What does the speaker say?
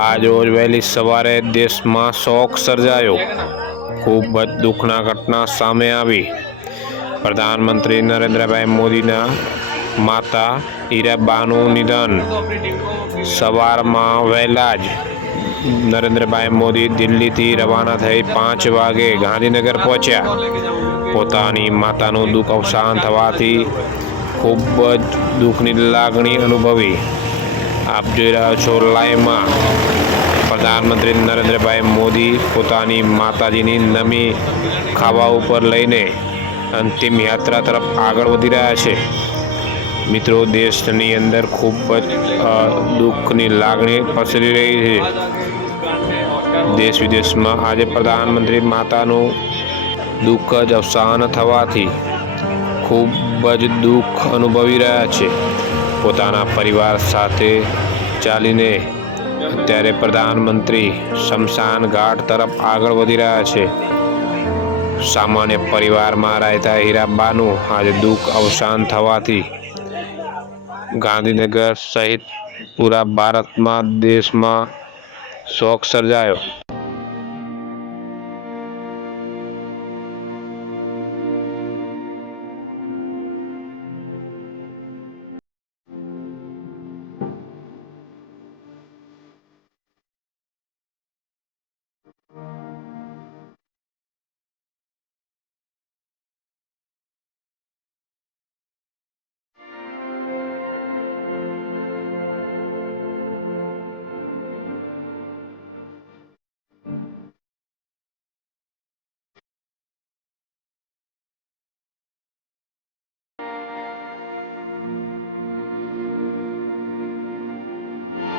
आज रोज वહેલી સવારે દેશમાં શોક સર્જાયો। ખૂબ જ દુઃખના ઘટના સામે આવી। પ્રધાનમંત્રી નરેન્દ્રભાઈ મોદીના માતા હીરાબાનું નિધન। સવારમાં વહેલા જ નરેન્દ્રભાઈ મોદી દિલ્હીથી રવાના થઈ 5 વાગે ગાંધીનગર પહોંચ્યા। પોતાની માતાનું દુઃખ અવસાન થવાથી ખૂબ જ દુઃખની લાગણી અનુભવી। आप જોઈ રહ્યા છો લાઈવમાં પ્રધાનમંત્રી નરેન્દ્રભાઈ મોદી પોતાની માતાજીની નમી ખાવા ઉપર લઈને અંતિમ યાત્રા તરફ આગળ વધી રહ્યા છે। મિત્રો, દેશની અંદર ખૂબ જ દુઃખની લાગણી પસરી રહી છે। દેશ વિદેશમાં આજે પ્રધાનમંત્રી માતાનું દુઃખ જ અવસાન થવાથી ખૂબ જ દુઃખ અનુભવી રહ્યા છે। પોતાના પરિવાર સાથે ચાલીને અત્યારે પ્રધાનમંત્રી શમશાન ઘાટ તરફ આગળ વધી રહ્યા છે। સામાન્ય પરિવારમાં રહેતા હીરાબાનું આજે દુઃખ અવસાન થવાથી ગાંધીનગર સહિત પૂરા ભારતમાં દેશમાં શોક સર્જાયો।